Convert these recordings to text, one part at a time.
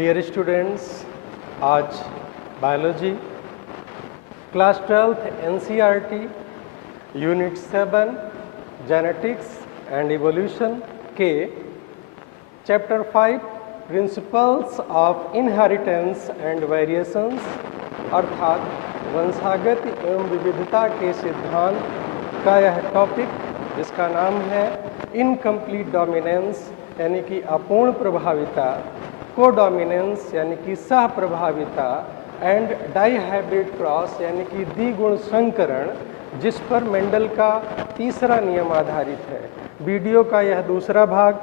Dear students, आज biology class 12th NCERT unit 7 genetics and evolution के chapter 5 principles of inheritance and variations अर्थात वंशागत एवं विविधता के सिद्धांत का यह टॉपिक, इसका नाम है इनकम्प्लीट डोमिनेंस यानी कि अपूर्ण प्रभाविता, कोडोमिनेंस यानी कि सह प्रभाविता एंड डाइहाइब्रिड क्रॉस यानी कि द्विगुण संकरण, जिस पर मेंडल का तीसरा नियम आधारित है। वीडियो का यह दूसरा भाग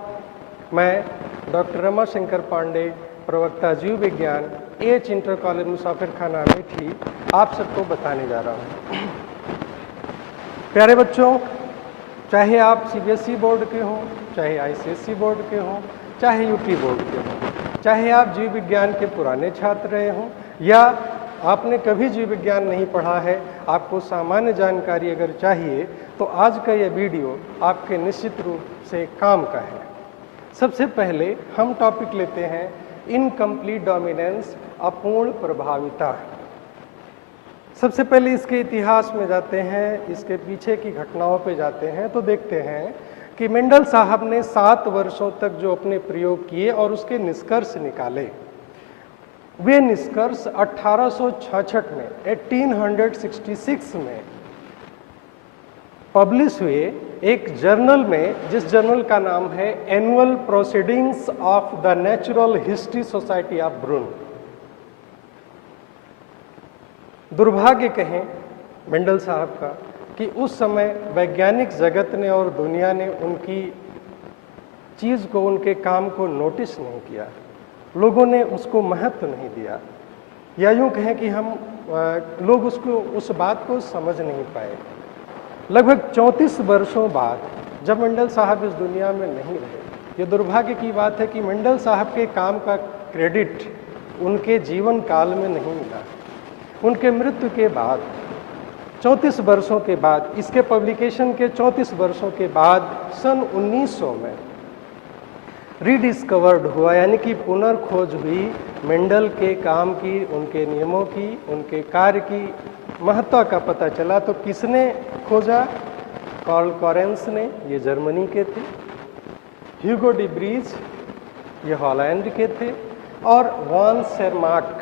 मैं डॉक्टर रमाशंकर पांडे, प्रवक्ता जीव विज्ञान, एच इंटर कॉलेज मुसाफिर खाना अमेठी, आप सबको बताने जा रहा हूँ। प्यारे बच्चों, चाहे आप सीबीएसई बोर्ड के हों, चाहे आईसीएसई बोर्ड के हों, चाहे यूपी बोर्ड के हों, चाहे आप जीव विज्ञान के पुराने छात्र रहे हों या आपने कभी जीव विज्ञान नहीं पढ़ा है, आपको सामान्य जानकारी अगर चाहिए तो आज का यह वीडियो आपके निश्चित रूप से काम का है। सबसे पहले हम टॉपिक लेते हैं इनकम्प्लीट डोमिनेंस, अपूर्ण प्रभाविता। सबसे पहले इसके इतिहास में जाते हैं, इसके पीछे की घटनाओं पे जाते हैं तो देखते हैं कि मेंडल साहब ने 7 वर्षों तक जो अपने प्रयोग किए और उसके निष्कर्ष निकाले, वे निष्कर्ष 1866 में 1866 में पब्लिश हुए एक जर्नल में, जिस जर्नल का नाम है annual proceedings of the natural history society of Brunn. दुर्भाग्य कहें मेंडल साहब का कि उस समय वैज्ञानिक जगत ने और दुनिया ने उनकी चीज़ को, उनके काम को नोटिस नहीं किया, लोगों ने उसको महत्व नहीं दिया, या यूँ कहें कि लोग उस बात को समझ नहीं पाए। लगभग 34 वर्षों बाद जब मेंडल साहब इस दुनिया में नहीं रहे, ये दुर्भाग्य की बात है कि मेंडल साहब के काम का क्रेडिट उनके जीवन काल में नहीं मिला। उनके मृत्यु के बाद 34 वर्षों के बाद, इसके पब्लिकेशन के 34 वर्षों के बाद सन 1900 में रीडिस्कवर्ड हुआ, यानी कि पुनर्खोज हुई मेंडल के काम की, उनके नियमों की, उनके कार्य की महत्ता का पता चला। तो किसने खोजा? कार्ल कॉरेंस ने, ये जर्मनी के थे, ह्यूगो डी ब्रीज ये हॉलैंड के थे, और वॉन सेरमार्क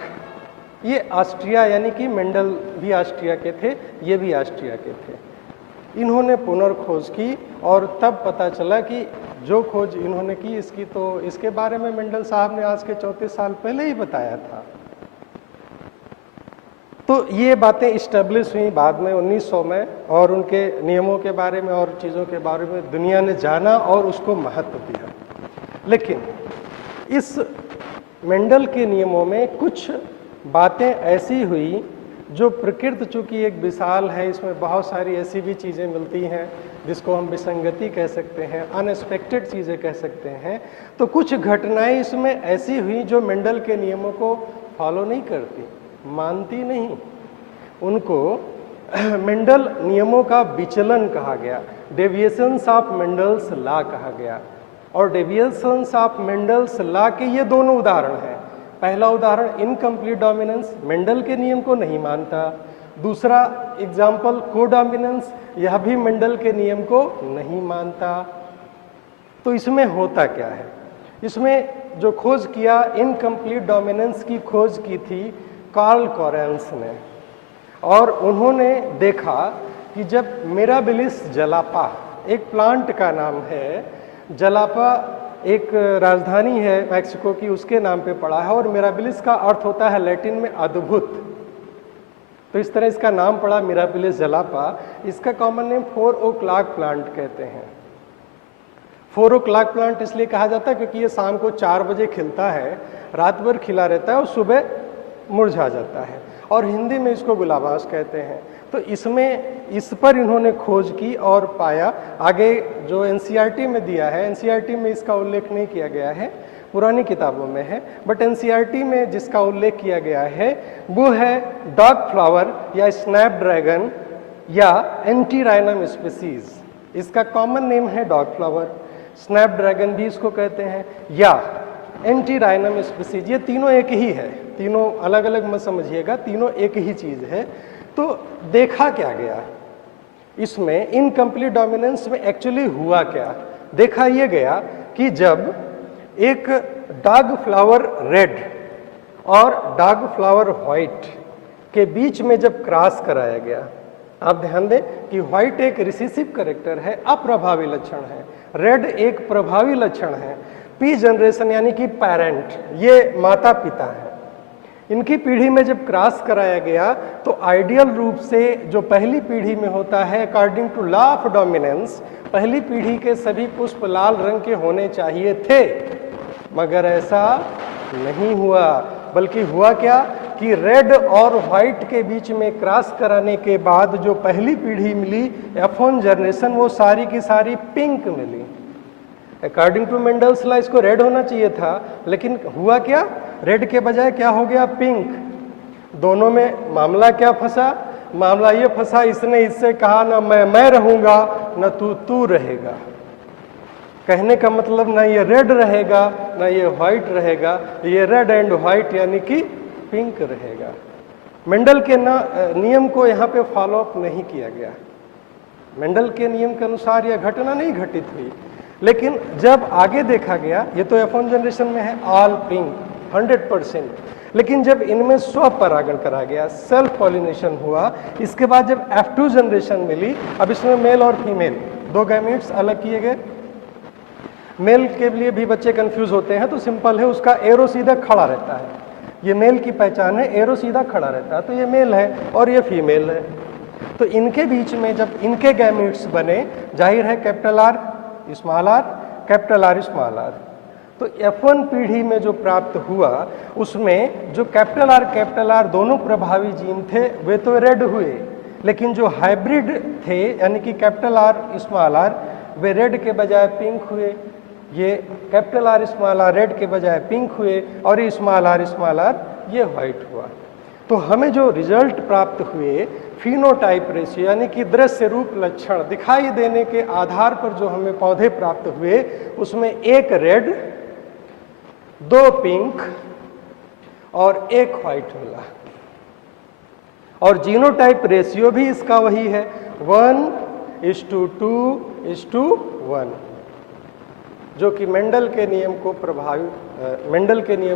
ये ऑस्ट्रिया, यानी कि मेंडल भी ऑस्ट्रिया के थे, ये भी ऑस्ट्रिया के थे। इन्होंने पुनर्खोज की और तब पता चला कि जो खोज इन्होंने की इसके बारे में मेंडल साहब ने आज के 34 साल पहले ही बताया था। तो ये बातें इस्टेब्लिश हुई बाद में 1900 में, और उनके नियमों के बारे में और चीज़ों के बारे में दुनिया ने जाना और उसको महत्व दिया। लेकिन इस मेंडल के नियमों में कुछ बातें ऐसी हुई जो प्रकृति चूँकि एक विशाल है, इसमें बहुत सारी ऐसी भी चीज़ें मिलती हैं जिसको हम विसंगति कह सकते हैं, अनएक्सपेक्टेड चीज़ें कह सकते हैं। तो कुछ घटनाएं इसमें ऐसी हुई जो मेंडल के नियमों को फॉलो नहीं करती, मानती नहीं, उनको मेंडल नियमों का विचलन कहा गया, डेविएशंस ऑफ मेंडल्स लॉ कहा गया। और डेविएशंस ऑफ मेंडल्स लॉ के ये दोनों उदाहरण हैं। पहला उदाहरण इनकम्प्लीट डोमिनेंस, मेंडल के नियम को नहीं मानता। दूसरा एग्जाम्पल कोडोमिनेंस, यह भी मेंडल के नियम को नहीं मानता। तो इसमें होता क्या है? इसमें जो खोज किया, इनकम्प्लीट डोमिनेंस की खोज की थी कार्ल कॉरेंस ने, और उन्होंने देखा कि जब मिराबिलिस जलापा, एक प्लांट का नाम है, जलापा एक राजधानी है मैक्सिको की, उसके नाम पे पड़ा है, और मिराबिलिस का अर्थ होता है लैटिन में अद्भुत, तो इस तरह इसका नाम पड़ा मिराबिलिस जलापा। इसका कॉमन नेम 4 o'clock प्लांट कहते हैं। 4 o'clock प्लांट इसलिए कहा जाता है क्योंकि ये शाम को 4 बजे खिलता है, रात भर खिला रहता है और सुबह मुरझा जाता है, और हिंदी में इसको गुलाबाश कहते हैं। तो इस पर इन्होंने खोज की और पाया। आगे जो एनसीईआरटी में दिया है, एनसीईआरटी में इसका उल्लेख नहीं किया गया है, पुरानी किताबों में है, बट एनसीईआरटी में जिसका उल्लेख किया गया है वो है डॉग फ्लावर या स्नैपड्रैगन या एंटीराइनम स्पीसीज। इसका कॉमन नेम है डॉग फ्लावर, स्नैपड्रैगन भी इसको कहते हैं, या एंटी राइनम स्पीसीज, ये तीनों एक ही है, तीनों अलग अलग मत समझिएगा, तीनों एक ही चीज है। तो देखा क्या गया इसमें, इनकम्प्लीट डोमिनेंस में एक्चुअली हुआ क्या? देखा ये गया कि जब एक डार्क फ्लावर रेड और डार्क फ्लावर व्हाइट के बीच में जब क्रॉस कराया गया, आप ध्यान दें कि व्हाइट एक रिसेसिव कैरेक्टर है, अप्रभावी लक्षण है, रेड एक प्रभावी लक्षण है। पी जनरेशन यानी कि पेरेंट, ये माता पिता है, इनकी पीढ़ी में जब क्रॉस कराया गया तो आइडियल रूप से जो पहली पीढ़ी में होता है, according to law of dominance, पहली पीढ़ी के सभी पुष्प लाल रंग के होने चाहिए थे, मगर ऐसा नहीं हुआ। बल्कि हुआ क्या कि रेड और व्हाइट के बीच में क्रॉस कराने के बाद जो पहली पीढ़ी मिली, F1 जनरेशन, वो सारी की सारी पिंक मिली। अकॉर्डिंग टू मेंडल्स लॉ इसको रेड होना चाहिए था, लेकिन हुआ क्या, रेड के बजाय क्या हो गया, पिंक। दोनों में मामला क्या फंसा? मामला ये फंसा, इसने इससे कहा ना मैं रहूंगा ना तू रहेगा। कहने का मतलब ना ये रेड रहेगा ना ये व्हाइट रहेगा, ये रेड एंड व्हाइट यानी कि पिंक रहेगा। मेंडल के नियम को यहाँ पे फॉलो अप नहीं किया गया। मेंडल के नियम के अनुसार यह घटना नहीं घटित हुई, लेकिन जब आगे देखा गया, ये तो F1 जनरेशन में है ऑल पिंक 100%, लेकिन जब इनमें स्वपरागण करा गया, सेल्फ पॉलिनेशन हुआ, इसके बाद जब F2 जनरेशन मिली, अब इसमें मेल और फीमेल दो गैमेट्स अलग किए गए। मेल के लिए भी बच्चे कंफ्यूज होते हैं, तो सिंपल है, उसका एरो सीधा खड़ा रहता है, ये मेल की पहचान है, एरो सीधा खड़ा रहता है, तो ये मेल है और ये फीमेल है। तो इनके बीच में जब इनके गैमेट्स बने, जाहिर है capital R small R, capital R small R, तो F1 पीढ़ी में जो प्राप्त हुआ उसमें जो कैपिटल आर दोनों प्रभावी जीन थे वे तो रेड हुए, लेकिन जो हाइब्रिड थे यानी कि कैपिटल आर स्मॉल आर, वे रेड के बजाय पिंक हुए। ये capital R small R red के बजाय पिंक हुए और ये स्मॉल आर ये व्हाइट हुआ। तो हमें जो रिजल्ट प्राप्त हुए, फिनोटाइप रेशियो यानी कि दृश्य रूप लक्षण दिखाई देने के आधार पर जो हमें पौधे प्राप्त हुए, उसमें एक रेड, दो पिंक और एक व्हाइट मिला। और जीनोटाइप रेशियो भी इसका वही है, 1:2:1, जो कि मेंडल के नियम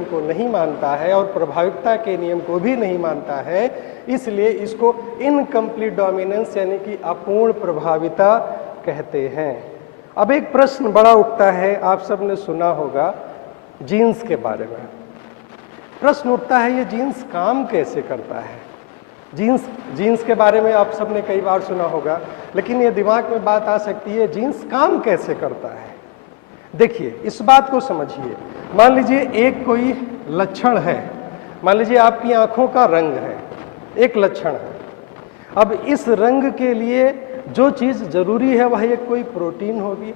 को नहीं मानता है और प्रभाविकता के नियम को भी नहीं मानता है, इसलिए इसको इनकम्प्लीट डोमिनेंस यानी कि अपूर्ण प्रभाविता कहते हैं। अब एक प्रश्न बड़ा उठता है, आप सबने सुना होगा जीन्स के बारे में। प्रश्न उठता है ये जीन्स काम कैसे करता है? जीन्स के बारे में आप सबने कई बार सुना होगा, लेकिन ये दिमाग में बात आ सकती है जीन्स काम कैसे करता है। देखिए इस बात को समझिए, मान लीजिए एक कोई लक्षण है, मान लीजिए आपकी आंखों का रंग है, एक लक्षण है। अब इस रंग के लिए जो चीज़ जरूरी है वह एक कोई प्रोटीन होगी,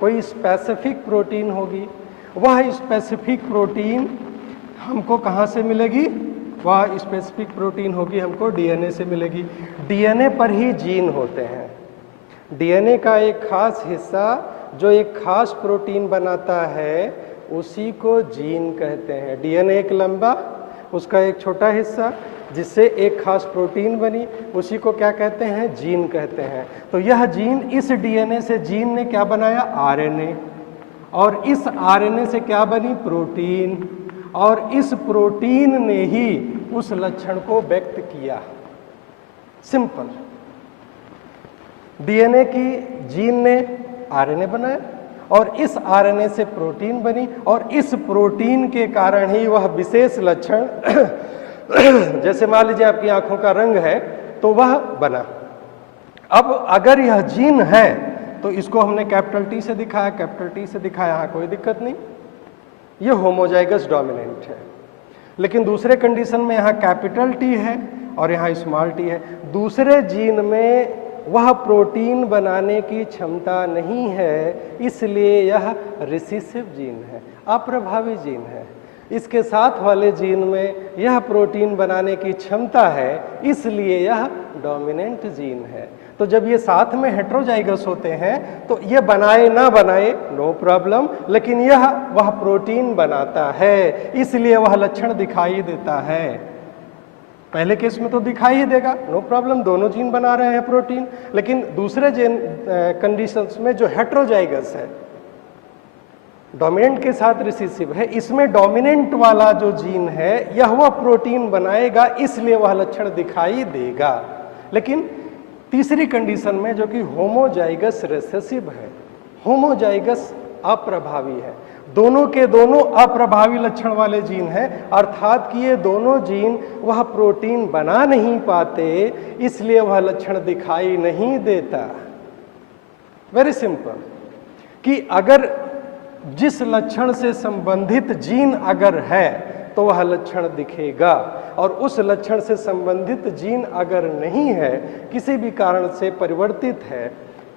कोई स्पेसिफिक प्रोटीन होगी। वह स्पेसिफिक प्रोटीन हमको कहाँ से मिलेगी? वह स्पेसिफिक प्रोटीन होगी हमको डीएनए से मिलेगी। डीएनए पर ही जीन होते हैं। डीएनए का एक खास हिस्सा जो एक खास प्रोटीन बनाता है उसी को जीन कहते हैं। डीएनए एक लंबा, उसका एक छोटा हिस्सा जिससे एक खास प्रोटीन बनी, उसी को क्या कहते हैं? जीन कहते हैं। तो यह जीन, इस डीएनए से जीन ने क्या बनाया? आरएनए, और इस आरएनए से क्या बनी? प्रोटीन, और इस प्रोटीन ने ही उस लक्षण को व्यक्त किया। सिंपल। डीएनए की जीन ने आरएनए बनाया और इस आरएनए से प्रोटीन बनी, और इस प्रोटीन के कारण ही वह विशेष लक्षण जैसे मान लीजिए आपकी आंखों का रंग है तो वह बना। अब अगर यह जीन है तो इसको हमने कैपिटल टी से दिखाया, कैपिटल टी से दिखाया, यहाँ कोई दिक्कत नहीं, ये होमोजाइगस डोमिनेंट है। लेकिन दूसरे कंडीशन में यहाँ कैपिटल टी है और यहाँ स्मॉल टी है। दूसरे जीन में वह प्रोटीन बनाने की क्षमता नहीं है, इसलिए यह रिसेसिव जीन है, अप्रभावी जीन है। इसके साथ वाले जीन में यह प्रोटीन बनाने की क्षमता है, इसलिए यह डोमिनेंट जीन है। तो जब ये साथ में हेट्रोजाइगस होते हैं तो ये बनाए ना बनाए नो प्रॉब्लम, लेकिन यह वह प्रोटीन बनाता है, इसलिए वह लक्षण दिखाई देता है। पहले केस में तो दिखाई ही देगा, नो प्रॉब्लम, दोनों जीन बना रहे हैं प्रोटीन। लेकिन दूसरे जीन कंडीशंस में जो हेट्रोजाइगस है, डोमिनेंट के साथ रिसेसिव है, इसमें डोमिनेंट वाला जो जीन है यह वह प्रोटीन बनाएगा, इसलिए वह लक्षण दिखाई देगा। लेकिन तीसरी कंडीशन में जो कि होमोजाइगस रिसेसिव है, होमोजाइगस अप्रभावी है, दोनों के दोनों अप्रभावी लक्षण वाले जीन हैं, अर्थात कि ये दोनों जीन वह प्रोटीन बना नहीं पाते, इसलिए वह लक्षण दिखाई नहीं देता। वेरी सिंपल, कि अगर जिस लक्षण से संबंधित जीन अगर है तो वह लक्षण दिखेगा, और उस लक्षण से संबंधित जीन अगर नहीं है, किसी भी कारण से परिवर्तित है,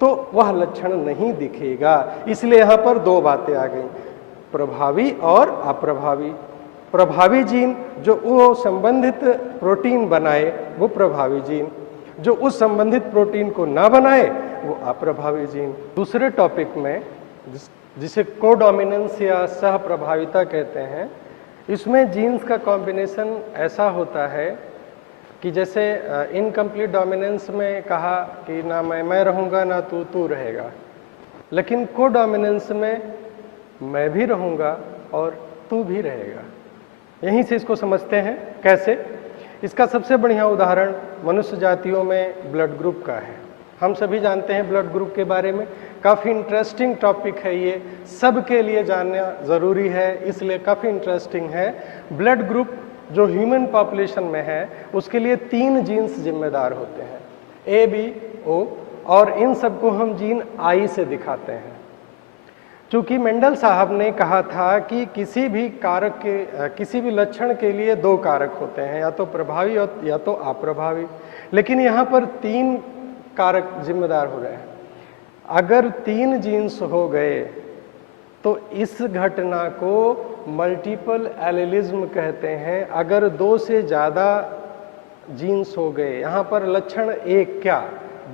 तो वह लक्षण नहीं दिखेगा। इसलिए यहाँ पर दो बातें आ गई, प्रभावी और अप्रभावी। प्रभावी जीन जो वो संबंधित प्रोटीन बनाए वो प्रभावी जीन, जो उस संबंधित प्रोटीन को ना बनाए वो अप्रभावी जीन। दूसरे टॉपिक में जिसे कोडोमिनेंस या सह प्रभाविता कहते हैं, इसमें जीन्स का कॉम्बिनेशन ऐसा होता है कि जैसे इनकम्प्लीट डोमिनेंस में कहा कि ना मैं रहूँगा ना तू रहेगा, लेकिन कोडोमिनेंस में मैं भी रहूँगा और तू भी रहेगा। यहीं से इसको समझते हैं। कैसे? इसका सबसे बढ़िया उदाहरण मनुष्य जातियों में ब्लड ग्रुप का है। हम सभी जानते हैं ब्लड ग्रुप के बारे में, काफ़ी इंटरेस्टिंग टॉपिक है ये, सबके लिए जानना ज़रूरी है, इसलिए काफ़ी इंटरेस्टिंग है। ब्लड ग्रुप जो ह्यूमन पॉपुलेशन में है उसके लिए 3 जीन्स जिम्मेदार होते हैं, ए, बी, ओ, और इन सबको हम जीन आई से दिखाते हैं। चूँकि मेंडल साहब ने कहा था कि किसी भी कारक के किसी भी लक्षण के लिए 2 कारक होते हैं, या तो प्रभावी या तो अप्रभावी, लेकिन यहाँ पर 3 कारक जिम्मेदार हो रहे हैं। अगर 3 जीन्स हो गए तो इस घटना को मल्टीपल एलिलिज्म कहते हैं। अगर 2 से ज़्यादा जीन्स हो गए, यहाँ पर लक्षण एक क्या,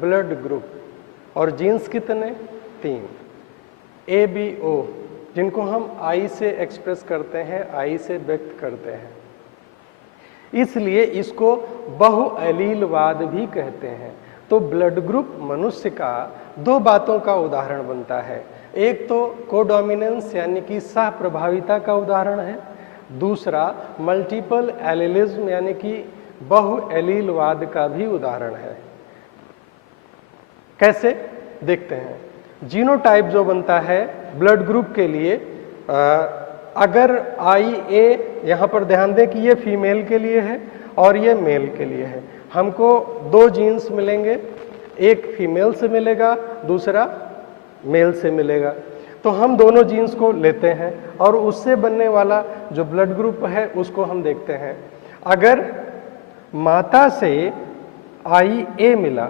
ब्लड ग्रुप, और जीन्स कितने, 3, ए, बी, ओ, जिनको हम आई से एक्सप्रेस करते हैं, आई से व्यक्त करते हैं। इसलिए इसको बहुएलीलवाद भी कहते हैं। तो ब्लड ग्रुप मनुष्य का 2 बातों का उदाहरण बनता है। एक तो कोडोमिनेंस यानी कि सह प्रभाविता का उदाहरण है, दूसरा मल्टीपल एलिलिज्म यानी कि बहुएलीलवाद का भी उदाहरण है। कैसे देखते हैं? जीनोटाइप जो बनता है ब्लड ग्रुप के लिए, अगर IA, यहाँ पर ध्यान दें कि ये फीमेल के लिए है और ये मेल के लिए है, हमको 2 जीन्स मिलेंगे, एक फीमेल से मिलेगा, दूसरा मेल से मिलेगा। तो हम दोनों जीन्स को लेते हैं और उससे बनने वाला जो ब्लड ग्रुप है उसको हम देखते हैं। अगर माता से IA मिला,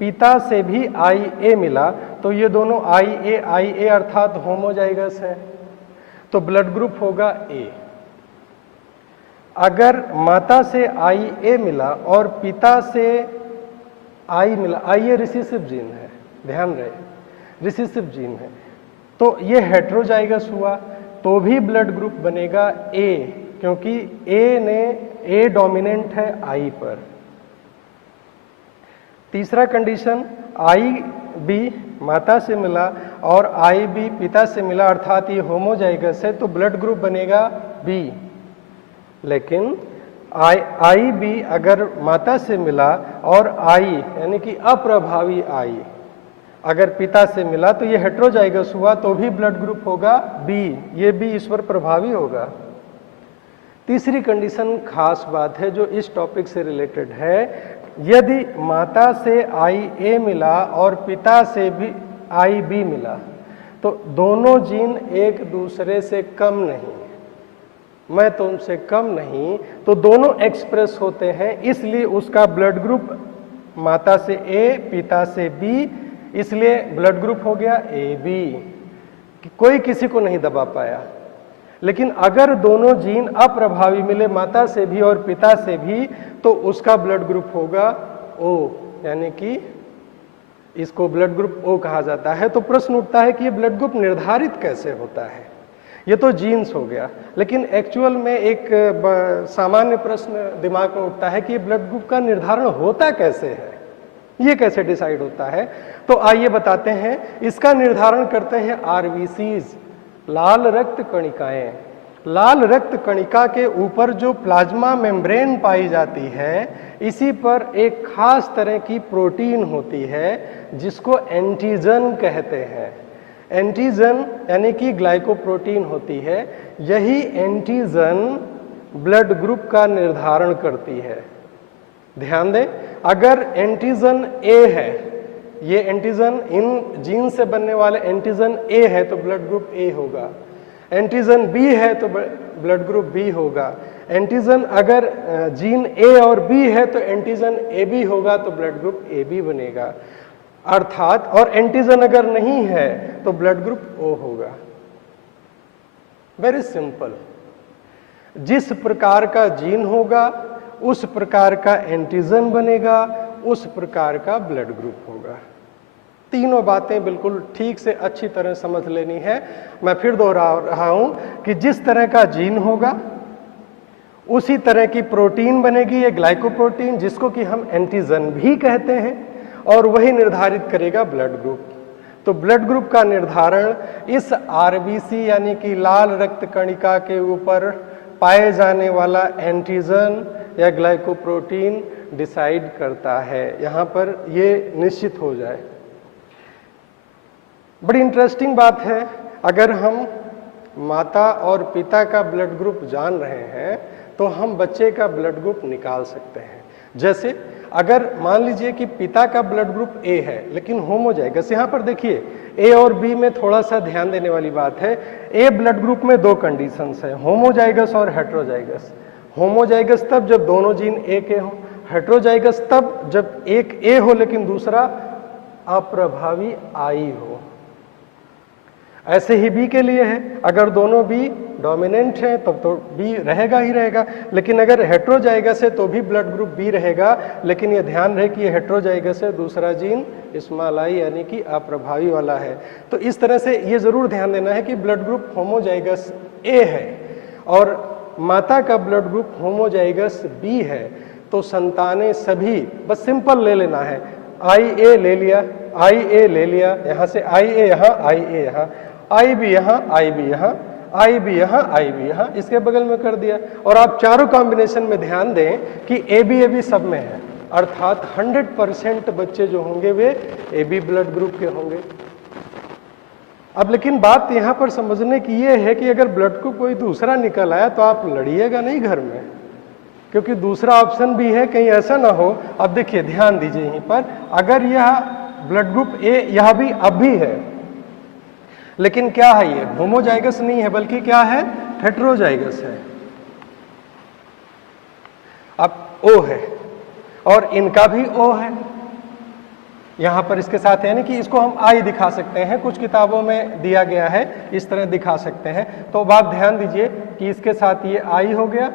पिता से भी IA मिला, तो ये दोनों IA अर्थात होमोजाइगस है, तो ब्लड ग्रुप होगा A। अगर माता से IA मिला और पिता से I मिला, ये रिसेसिव जीन है, ध्यान रहे, रिसेसिव जीन है, तो ये हेट्रोजाइगस हुआ तो भी ब्लड ग्रुप बनेगा A, क्योंकि A डोमिनेंट है I पर। तीसरा कंडीशन, IB माता से मिला और IB पिता से मिला, अर्थात ये होमोजाइगस है, तो ब्लड ग्रुप बनेगा B। लेकिन IB अगर माता से मिला और I यानी कि अप्रभावी I अगर पिता से मिला तो ये हेट्रोजाइगस हुआ, तो भी ब्लड ग्रुप होगा B, ये भी ईश्वर प्रभावी होगा। तीसरी कंडीशन खास बात है जो इस टॉपिक से रिलेटेड है, यदि माता से IA मिला और पिता से भी IB मिला तो दोनों जीन एक दूसरे से कम नहीं, मैं तो उनसे कम नहीं, तो दोनों एक्सप्रेस होते हैं, इसलिए उसका ब्लड ग्रुप माता से A, पिता से B, इसलिए ब्लड ग्रुप हो गया AB। कोई किसी को नहीं दबा पाया। लेकिन अगर दोनों जीन अप्रभावी मिले, माता से भी और पिता से भी, तो उसका ब्लड ग्रुप होगा O, यानी कि इसको ब्लड ग्रुप ओ कहा जाता है। तो प्रश्न उठता है कि ये ब्लड ग्रुप निर्धारित कैसे होता है? ये तो जीन्स हो गया, लेकिन एक्चुअल में एक सामान्य प्रश्न दिमाग में उठता है कि ये ब्लड ग्रुप का निर्धारण होता कैसे है, ये कैसे डिसाइड होता है? तो आइए बताते हैं। इसका निर्धारण करते हैं आरबीसीज, लाल रक्त कणिकाएं। लाल रक्त कणिका के ऊपर जो प्लाज्मा मेम्ब्रेन पाई जाती है, इसी पर एक खास तरह की प्रोटीन होती है जिसको एंटीजन कहते हैं। एंटीजन यानी कि ग्लाइकोप्रोटीन होती है। यही एंटीजन ब्लड ग्रुप का निर्धारण करती है। ध्यान दें, अगर एंटीजन ए है, ये एंटीजन इन जीन से बनने वाले एंटीजन ए है तो ब्लड ग्रुप ए होगा। एंटीजन बी है तो ब्लड ग्रुप बी होगा। एंटीजन अगर जीन ए और बी है तो एंटीजन ए बी होगा तो ब्लड ग्रुप ए बी बनेगा। अर्थात और एंटीजन अगर नहीं है तो ब्लड ग्रुप ओ होगा। Very simple. जिस प्रकार का जीन होगा उस प्रकार का एंटीजन बनेगा, उस प्रकार का ब्लड ग्रुप होगा। तीनों बातें बिल्कुल ठीक से अच्छी तरह समझ लेनी है। मैं फिर दोहरा रहा हूं कि जिस तरह का जीन होगा उसी तरह की प्रोटीन बनेगी, ये ग्लाइकोप्रोटीन, जिसको कि हम एंटीजन भी कहते हैं, और वही निर्धारित करेगा ब्लड ग्रुप। तो ब्लड ग्रुप का निर्धारण इस आरबीसी यानी कि लाल रक्त कणिका के ऊपर पाए जाने वाला एंटीजन या ग्लाइकोप्रोटीन डिसाइड करता है। यहां पर ये निश्चित हो जाए। बड़ी इंटरेस्टिंग बात है, अगर हम माता और पिता का ब्लड ग्रुप जान रहे हैं तो हम बच्चे का ब्लड ग्रुप निकाल सकते हैं। जैसे अगर मान लीजिए कि पिता का ब्लड ग्रुप ए है लेकिन होमोजाइगस, यहां पर देखिए ए और बी में थोड़ा सा ध्यान देने वाली बात है। ए ब्लड ग्रुप में दो कंडीशंस है, होमोजाइगस और हेट्रोजाइगस। होमोजाइगस तब जब दोनों जीन ए के हों, हेट्रोजाइगस तब जब एक ए हो लेकिन दूसरा अप्रभावी आई हो। ऐसे ही बी के लिए है, अगर दोनों बी डोमिनेंट हैं तब तो बी रहेगा ही रहेगा, लेकिन अगर हेट्रोजाइगस है तो भी ब्लड ग्रुप बी रहेगा। लेकिन ये ध्यान रहे कि ये हेट्रोजाइगस है, दूसरा जीन स्मॉल आई यानी कि अप्रभावी वाला है। तो इस तरह से ये जरूर ध्यान देना है कि ब्लड ग्रुप होमोजाइगस ए है और माता का ब्लड ग्रुप होमोजाइगस बी है तो संतानें सभी, बस सिंपल ले लेना है, आई ए ले लिया, आई ए ले लिया, यहां से आई ए यहां, आई ए यहां, आई बी यहां, आई बी यहां, आई बी यहां, आई बी यहां, इसके बगल में कर दिया। और आप चारों कॉम्बिनेशन में ध्यान दें कि ए बी सब में है, अर्थात 100% बच्चे जो होंगे वे ए बी ब्लड ग्रुप के होंगे। अब लेकिन बात यहां पर समझने की ये है कि अगर ब्लड को कोई दूसरा निकल आया तो आप लड़िएगा नहीं घर में, क्योंकि दूसरा ऑप्शन भी है, कहीं ऐसा ना हो। अब देखिए ध्यान दीजिए यहीं पर, अगर यह ब्लड ग्रुप ए यह भी अब भी है, लेकिन क्या है ये होमोजाइगस नहीं है बल्कि क्या है, हेट्रोजाइगस है। अब ओ है और इनका भी ओ है यहां पर इसके साथ, यानी कि इसको हम आई दिखा सकते हैं, कुछ किताबों में दिया गया है इस तरह दिखा सकते हैं। तो आप ध्यान दीजिए कि इसके साथ ये आई हो गया,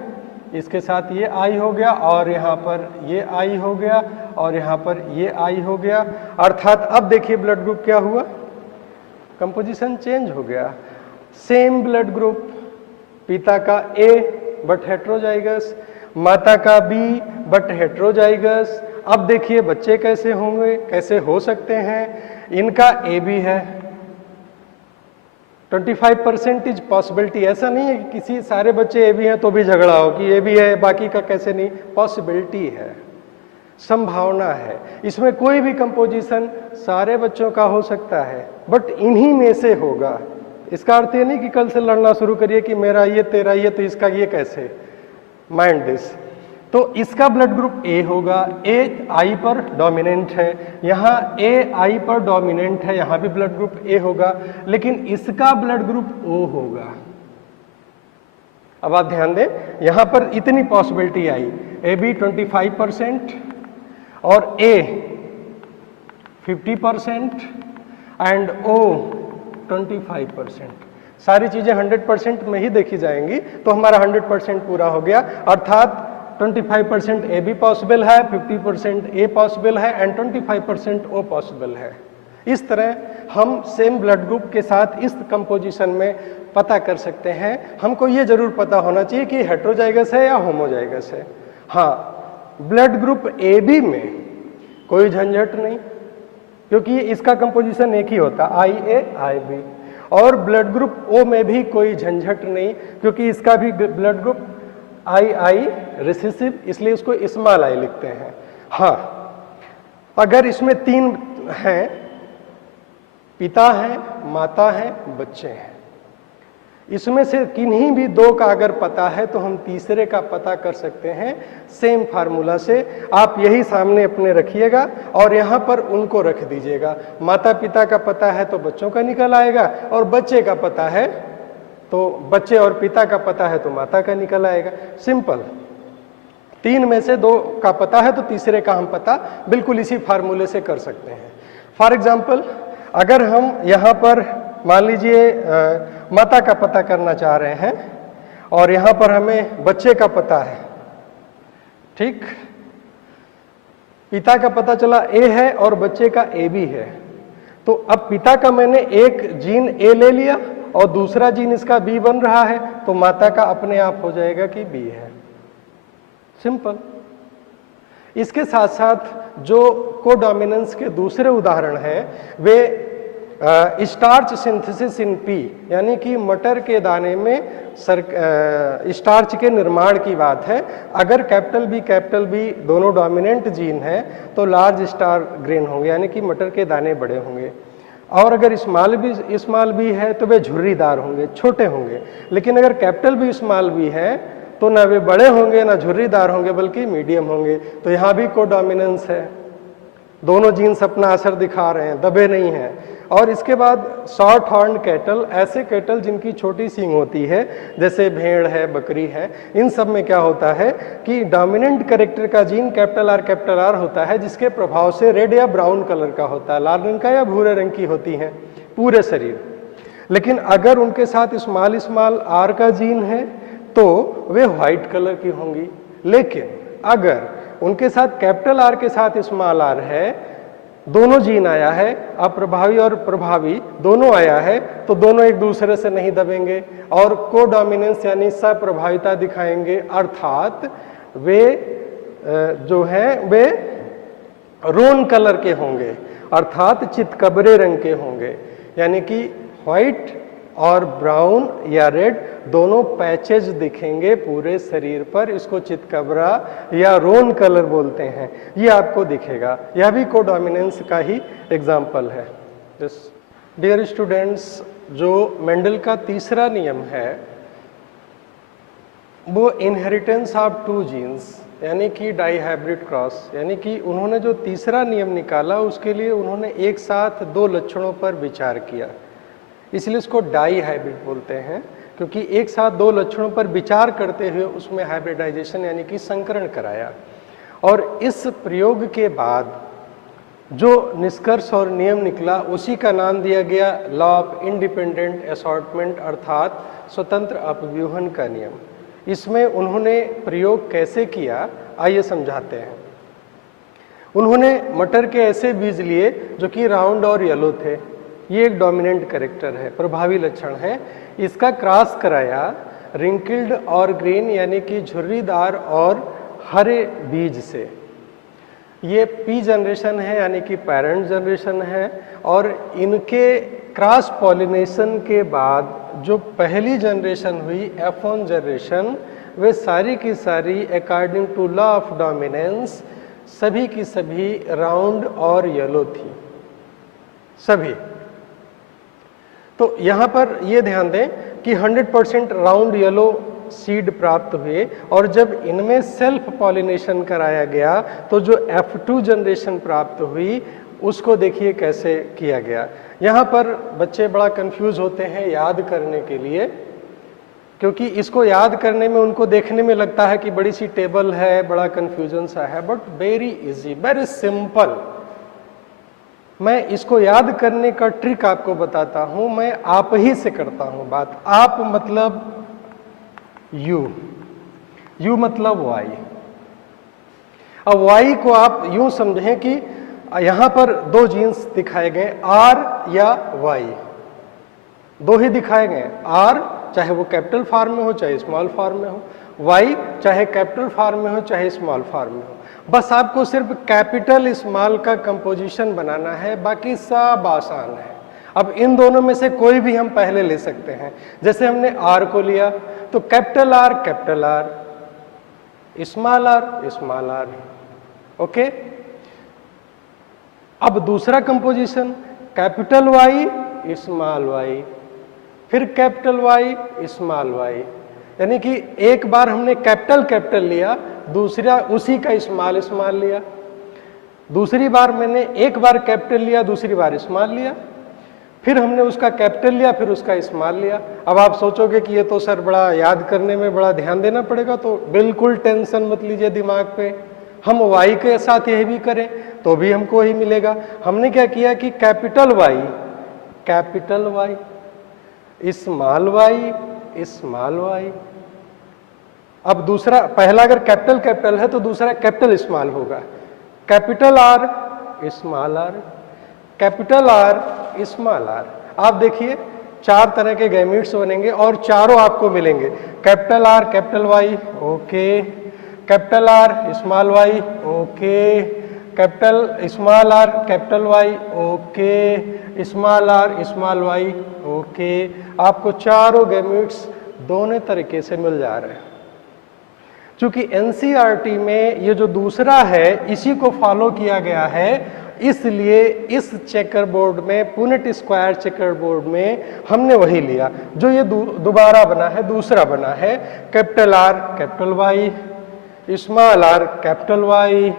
इसके साथ ये आई हो गया, और यहाँ पर ये आई हो गया, और यहाँ पर ये आई हो गया। अर्थात अब देखिए ब्लड ग्रुप क्या हुआ, कंपोजिशन चेंज हो गया। सेम ब्लड ग्रुप, पिता का ए बट हेट्रोजाइगस, माता का बी बट हेट्रोजाइगस। अब देखिए बच्चे कैसे होंगे, कैसे हो सकते हैं। इनका ए बी है, 25% पॉसिबिलिटी। ऐसा नहीं है कि किसी सारे बच्चे ए बी हैं तो भी झगड़ा हो कि ए बी है बाकी का कैसे नहीं, पॉसिबिलिटी है, संभावना है। इसमें कोई भी कंपोजिशन सारे बच्चों का हो सकता है, बट इन्हीं में से होगा। इसका अर्थ ये नहीं कि कल से लड़ना शुरू करिए कि मेरा ये तेरा ये तो इसका ये कैसे, माइंड दिस। तो इसका ब्लड ग्रुप ए होगा, ए आई पर डोमिनेंट है, यहाँ ए आई पर डोमिनेंट है, यहाँ भी ब्लड ग्रुप ए होगा, लेकिन इसका ब्लड ग्रुप ओ होगा। अब आप ध्यान दें, यहां पर इतनी पॉसिबिलिटी आई, ए बी 25% और ए 50% एंड ओ 25%। सारी चीजें 100% में ही देखी जाएंगी तो हमारा 100% पूरा हो गया। अर्थात 25% ए बी पॉसिबल है, 50% ए पॉसिबल है एंड 25% ओ पॉसिबल है। इस तरह हम सेम ब्लड ग्रुप के साथ इस कंपोजिशन में पता कर सकते हैं। हमको ये जरूर पता होना चाहिए कि हेटेरोजाइगस है या होमोजाइगस है। हाँ, ब्लड ग्रुप ए बी में कोई झंझट नहीं, क्योंकि इसका कंपोजिशन एक ही होता, आई ए आई बी। और ब्लड ग्रुप ओ में भी कोई झंझट नहीं, क्योंकि इसका भी blood group I I recessive, इसलिए इसको स्मॉल आई लिखते हैं। हाँ, अगर इसमें 3 हैं, पिता है, माता है, बच्चे हैं, इसमें से किन्हीं भी 2 का अगर पता है तो हम तीसरे का पता कर सकते हैं सेम फार्मूला से। आप यही सामने अपने रखिएगा और यहाँ पर उनको रख दीजिएगा। माता पिता का पता है तो बच्चों का निकल आएगा, और बच्चे का पता है तो बच्चे और पिता का पता है तो माता का निकल आएगा। सिंपल। 3 में से 2 का पता है तो तीसरे का हम पता बिल्कुल इसी फार्मूले से कर सकते हैं। फॉर एग्जाम्पल, अगर हम यहाँ पर मान लीजिए माता का पता करना चाह रहे हैं और यहाँ पर हमें बच्चे का पता है, ठीक, पिता का पता चला ए है और बच्चे का ए बी है, तो अब पिता का मैंने एक जीन ए ले लिया और दूसरा जीन इसका बी बन रहा है, तो माता का अपने आप हो जाएगा कि बी है। सिंपल। इसके साथ साथ जो कोडोमिनेंस के दूसरे उदाहरण हैं वे स्टार्च सिंथेसिस इन पी, यानी कि मटर के दाने में स्टार्च के निर्माण की बात है। अगर कैपिटल बी दोनों डोमिनेंट जीन हैं तो लार्ज स्टार ग्रेन होंगे, यानी कि मटर के दाने बड़े होंगे। और अगर स्मॉल बी है तो वे झुर्रीदार होंगे, छोटे होंगे। लेकिन अगर कैपिटल बी स्मॉल बी है तो ना वे बड़े होंगे ना झुर्रीदार होंगे, बल्कि मीडियम होंगे। तो यहाँ भी कोडोमिनेंस है, दोनों जीन्स अपना असर दिखा रहे हैं, दबे नहीं हैं। और इसके बाद शॉर्ट हॉर्न कैटल, ऐसे कैटल जिनकी छोटी सींग होती है, जैसे भेड़ है, बकरी है, इन सब में क्या होता है कि डोमिनेंट कैरेक्टर का जीन कैपिटल आर होता है, जिसके प्रभाव से रेड या ब्राउन कलर का होता है, लाल रंग का या भूरे रंग की होती है पूरे शरीर। लेकिन अगर उनके साथ स्मॉल आर का जीन है तो वे व्हाइट कलर की होंगी। लेकिन अगर उनके साथ कैपिटल आर के साथ स्मॉल आर है, दोनों जीन आया है, अप्रभावी और प्रभावी दोनों आया है, तो दोनों एक दूसरे से नहीं दबेंगे और कोडोमिनेंस यानी सप्रभाविता दिखाएंगे। अर्थात वे जो हैं वे रोन कलर के होंगे, अर्थात चितकबरे रंग के होंगे, यानी कि व्हाइट और ब्राउन या रेड दोनों पैचेज दिखेंगे पूरे शरीर पर। इसको चितकबरा या रोन कलर बोलते हैं, ये आपको दिखेगा। यह भी कोडोमिनेंस का ही एग्जाम्पल है। डियर स्टूडेंट्स, जो मेंडल का तीसरा नियम है वो इनहेरिटेंस ऑफ 2 जीन्स, यानी कि डाई हाइब्रिड क्रॉस, यानी कि उन्होंने जो तीसरा नियम निकाला उसके लिए उन्होंने एक साथ 2 लक्षणों पर विचार किया, इसलिए इसको डाई हाइब्रिड बोलते हैं, क्योंकि एक साथ 2 लक्षणों पर विचार करते हुए उसमें हाइब्रिडाइजेशन यानी कि संकरण कराया। और इस प्रयोग के बाद जो निष्कर्ष और नियम निकला उसी का नाम दिया गया लॉ ऑफ इंडिपेंडेंट असॉर्टमेंट, अर्थात स्वतंत्र अपव्यूहन का नियम। इसमें उन्होंने प्रयोग कैसे किया आइए समझाते हैं। उन्होंने मटर के ऐसे बीज लिए जो कि राउंड और येलो थे, ये एक डोमिनेंट कैरेक्टर है, प्रभावी लक्षण है। इसका क्रॉस कराया रिंकल्ड और ग्रीन यानी कि झुर्रीदार और हरे बीज से। ये पी जनरेशन है यानी कि पेरेंट जनरेशन है, और इनके क्रॉस पॉलिनेशन के बाद जो पहली जनरेशन हुई F1 जनरेशन, वे सारी की सारी according to law of dominance सभी की सभी राउंड और येलो थी, सभी। तो यहाँ पर ये ध्यान दें कि 100% राउंड येलो सीड प्राप्त हुए, और जब इनमें सेल्फ पॉलिनेशन कराया गया तो जो F2 जनरेशन प्राप्त हुई उसको देखिए कैसे किया गया। यहाँ पर बच्चे बड़ा कंफ्यूज होते हैं याद करने के लिए, क्योंकि इसको याद करने में उनको देखने में लगता है कि बड़ी सी टेबल है, बड़ा कंफ्यूजन सा है, but very easy, very simple. मैं इसको याद करने का ट्रिक आपको बताता हूं। मैं आप ही से करता हूं बात। आप मतलब यू मतलब वाई, अब y को आप यूं समझें कि यहां पर दो जीन्स दिखाए गए R या Y, दो ही दिखाए गए, R चाहे वो कैपिटल फॉर्म में हो चाहे स्मॉल फॉर्म में हो, Y चाहे कैपिटल फॉर्म में हो चाहे स्मॉल फॉर्म में हो। बस आपको सिर्फ कैपिटल स्मॉल का कंपोजिशन बनाना है, बाकी सब आसान है। अब इन दोनों में से कोई भी हम पहले ले सकते हैं। जैसे हमने R को लिया तो capital R, small r, okay. अब दूसरा composition capital Y small y, फिर कैपिटल Y स्मॉल y, यानी कि एक बार हमने कैपिटल लिया, दूसरा उसी का स्मॉल लिया, दूसरी बार मैंने एक बार कैपिटल लिया, दूसरी बार स्मॉल लिया, फिर हमने उसका कैपिटल लिया, फिर उसका स्मॉल लिया। अब आप सोचोगे कि ये तो सर बड़ा याद करने में बड़ा ध्यान देना पड़ेगा, तो बिल्कुल टेंशन मत लीजिए दिमाग पे। हम y के साथ यही भी करें तो भी हमको ही मिलेगा। हमने क्या किया कि कैपिटल Y स्मॉल y। अब दूसरा, पहला अगर कैपिटल है तो दूसरा कैपिटल स्मॉल होगा। Capital R small r, capital R small r। आप देखिए 4 तरह के गैमीट्स बनेंगे और चारों आपको मिलेंगे। Capital R capital Y, okay, capital R small y, okay, capital small r capital Y, okay, small r small y, okay. आपको चारों गैमीट्स दोनों तरीके से मिल जा रहे हैं। चूंकि एनसीईआरटी में ये जो दूसरा है इसी को फॉलो किया गया है, इसलिए इस चेकर बोर्ड में, पुनेट स्क्वायर चेकर बोर्ड में हमने वही लिया जो ये दोबारा बना है, दूसरा बना है। Capital R capital Y small r capital Y,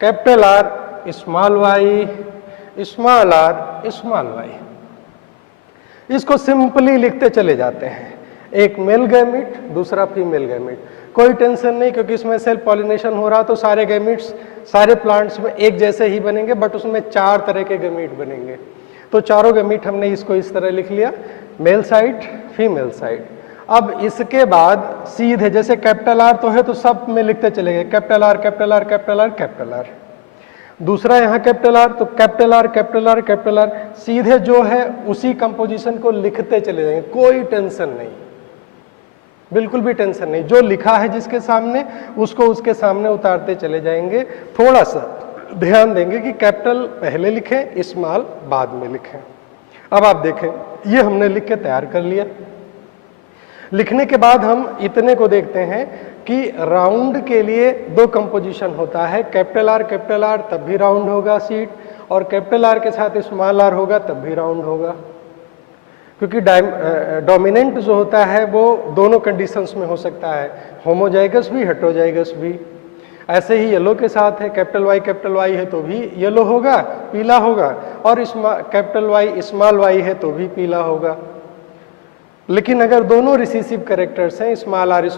capital R small y small r small y। इसको सिंपली लिखते चले जाते हैं, एक मेल गैमीट दूसरा फीमेल गैमीट। कोई टेंशन नहीं, क्योंकि इसमें सेल्फ पॉलिनेशन हो रहा तो सारे गैमीट्स सारे प्लांट्स में एक जैसे ही बनेंगे, बट उसमें 4 तरह के गैमीट बनेंगे। तो चारों गैमीट हमने इसको इस तरह लिख लिया, मेल साइड फीमेल साइड। अब इसके बाद सीधे जैसे कैपिटल R तो है तो सब में लिखते चले गए, capital R capital R capital R capital R। दूसरा यहाँ कैपिटल R तो capital R capital R capital R, सीधे जो है उसी कंपोजिशन को लिखते चले जाएंगे, कोई टेंशन नहीं, बिल्कुल भी टेंशन नहीं। जो लिखा है जिसके सामने उसको उसके सामने उतारते चले जाएंगे। थोड़ा सा ध्यान देंगे कि कैपिटल पहले लिखें, स्मॉल बाद में लिखें। अब आप देखें, ये हमने लिख के तैयार कर लिया। लिखने के बाद हम इतने को देखते हैं कि राउंड के लिए 2 कंपोजिशन होता है, कैपिटल R तब भी राउंड होगा सीट, और कैपिटल R के साथ स्मॉल r होगा तब भी राउंड होगा, क्योंकि डोमिनेंट जो होता है वो दोनों कंडीशंस में हो सकता है, होमोजाइगस भी हेटेरोजाइगस भी। ऐसे ही येलो के साथ है, कैपिटल Y है तो भी येलो होगा, पीला होगा, और कैपिटल Y स्मॉल y है तो भी पीला होगा। लेकिन अगर दोनों रिसेसिव कैरेक्टर्स हैं स्मॉल r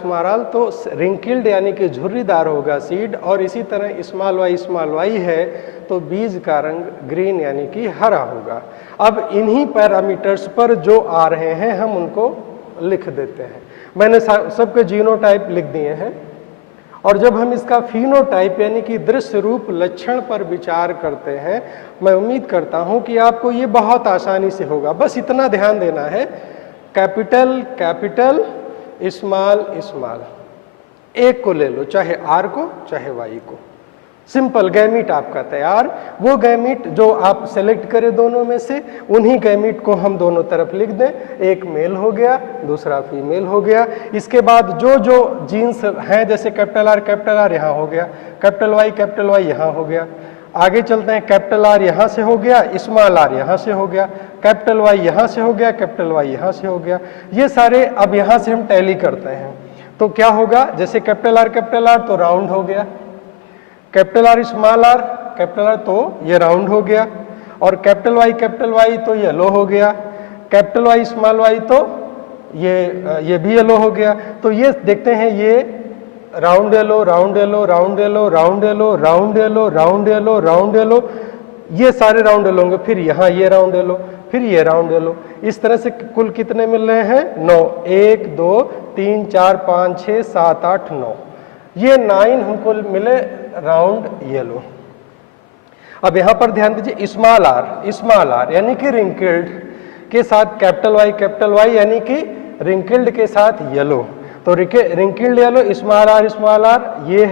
तो रिंकिल्ड यानी कि झुर्रीदार होगा सीड, और इसी तरह स्मॉल y है तो बीज का रंग ग्रीन यानी कि हरा होगा। अब इन्हीं पैरामीटर्स पर जो आ रहे हैं हम उनको लिख देते हैं। मैंने सबके जीनोटाइप लिख दिए हैं, और जब हम इसका फिनोटाइप यानी कि दृश्य रूप लक्षण पर विचार करते हैं, मैं उम्मीद करता हूं कि आपको ये बहुत आसानी से होगा। बस इतना ध्यान देना है, कैपिटल स्मॉल, एक को ले लो, चाहे R को चाहे Y को, सिंपल गैमीट आपका तैयार। वो गैमीट जो आप सेलेक्ट करें दोनों में से, उन्हीं गैमीट को हम दोनों तरफ लिख दें। एक मेल हो गया, दूसरा फीमेल हो गया। इसके बाद जो जो जीन्स हैं, जैसे कैपिटल R यहाँ हो गया, कैपिटल Y यहाँ हो गया। आगे चलते हैं, कैपिटल R यहाँ से हो गया, स्मॉल r यहाँ से हो गया, कैपिटल Y यहाँ से हो गया, कैपिटल Y यहाँ से हो गया। ये सारे अब यहाँ से हम टैली करते हैं तो क्या होगा, जैसे कैपिटल R तो राउंड हो गया, कैपिटल R स्मॉल r तो ये राउंड हो गया, और कैपिटल Y तो येलो हो गया, कैपिटल Y स्मॉल y तो ये भी येलो हो गया। तो ये देखते हैं, ये round yellow, round yellow, round yellow, round yellow, round yellow, round yellow, round yellow, ये सारे राउंड येलो होंगे। फिर यहाँ ये राउंड येलो, फिर ये राउंड येलो। इस तरह से कुल कितने मिल रहे हैं, 9, 1 2 3 4 5 6 7 8 9। ये 9 हमको मिले राउंड येलो। अब यहां पर ध्यान दीजिए, स्मॉल आर यानी कि रिंकल्ड के साथ कैपिटल वाई यानी कि रिंकल्ड के साथ येलो। तो रिंकल्ड येलो, स्मॉल आर ये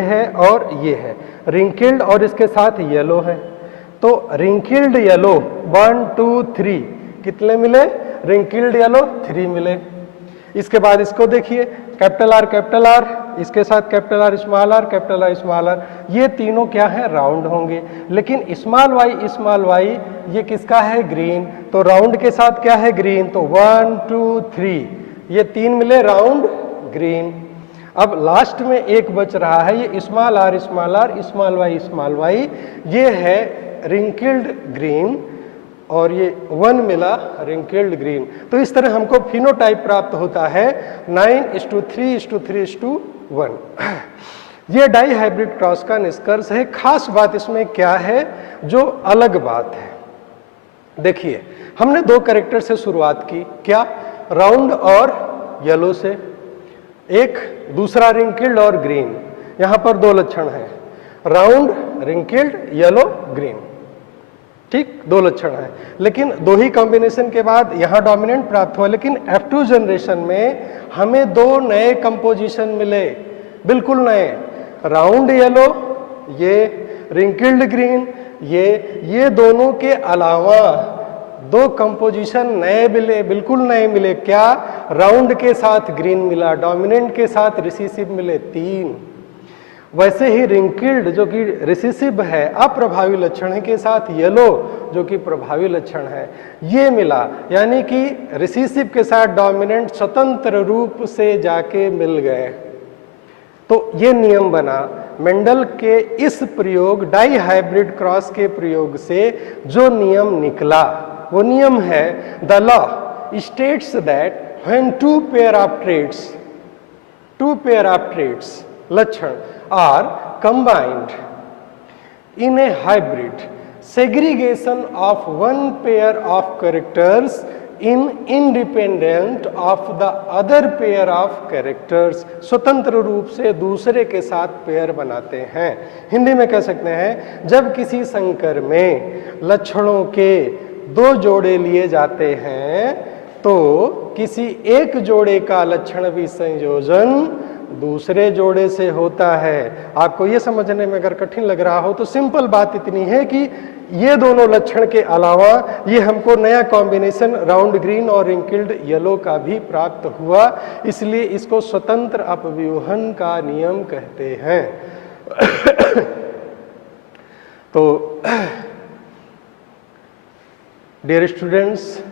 है और ये है रिंकल्ड और इसके साथ येलो है। तो रिंकल्ड येलो 1 2 3 कितने मिले? रिंकल्ड येलो 3 मिले। इसके बाद इसको देखिए, कैपिटल आर इसके साथ कैपिटल आर स्मॉल आर, ये तीनों क्या है? राउंड होंगे। लेकिन स्मॉल वाई ये किसका है? ग्रीन। तो राउंड के साथ क्या है? ग्रीन। तो 1 2 3 ये 3 मिले राउंड ग्रीन। अब लास्ट में एक बच रहा है, ये स्मॉल आर स्मॉल वाई ये है रिंकल्ड ग्रीन और ये 1 मिला रिंकल्ड ग्रीन। तो इस तरह हमको फिनोटाइप प्राप्त होता है 9:3:3:1। ये डाई हाइब्रिड क्रॉस का निष्कर्ष है। खास बात इसमें क्या है जो अलग बात है? देखिए, हमने 2 कैरेक्टर से शुरुआत की, क्या? राउंड और येलो से। एक दूसरा रिंकल्ड और ग्रीन। यहां पर 2 लक्षण हैं, राउंड रिंकल्ड येलो ग्रीन। ठीक, 2 लक्षण है। लेकिन 2 ही कॉम्बिनेशन के बाद यहां डोमिनेंट प्राप्त हुआ। लेकिन F2 जनरेशन में हमें 2 नए कंपोजिशन मिले, बिल्कुल नए। राउंड येलो, ये रिंकल्ड ग्रीन, ये दोनों के अलावा 2 कंपोजिशन नए मिले, बिल्कुल नए मिले। क्या? राउंड के साथ ग्रीन मिला, डोमिनेंट के साथ रिसेसिव मिले 3। वैसे ही रिंकल्ड जो कि रिसेसिव है, अप्रभावी लक्षण है, के साथ येलो जो कि प्रभावी लक्षण है, ये मिला। यानी कि रिसेसिव के साथ डोमिनेंट स्वतंत्र रूप से जाके मिल गए। तो ये नियम बना। मेंडल के इस प्रयोग, डाई हाइब्रिड क्रॉस के प्रयोग से जो नियम निकला वो नियम है, the law states that when 2 pair of traits लक्षण are combined in a hybrid, segregation of one pair of characters in independent of the other pair of characters, स्वतंत्र रूप से दूसरे के साथ पेयर बनाते हैं। हिंदी में कह सकते हैं, जब किसी संकर में लक्षणों के 2 जोड़े लिए जाते हैं तो किसी एक जोड़े का लक्षण विसंयोजन दूसरे जोड़े से होता है। आपको ये समझने में अगर कठिन लग रहा हो तो सिंपल बात इतनी है कि ये दोनों लक्षण के अलावा ये हमको नया कॉम्बिनेशन राउंड ग्रीन और रिंकल्ड येलो का भी प्राप्त हुआ, इसलिए इसको स्वतंत्र अपव्यूहन का नियम कहते हैं। तो डियर स्टूडेंट्स,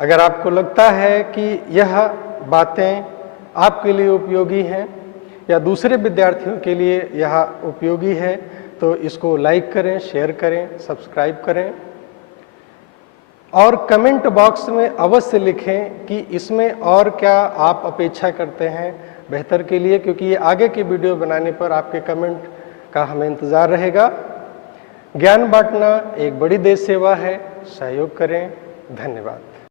अगर आपको लगता है कि यह बातें आपके लिए उपयोगी हैं या दूसरे विद्यार्थियों के लिए यह उपयोगी है तो इसको लाइक करें, शेयर करें, सब्सक्राइब करें और कमेंट बॉक्स में अवश्य लिखें कि इसमें और क्या आप अपेक्षा करते हैं बेहतर के लिए, क्योंकि ये आगे की वीडियो बनाने पर आपके कमेंट का हमें इंतज़ार रहेगा। ज्ञान बांटना एक बड़ी देश सेवा है, सहयोग करें। धन्यवाद।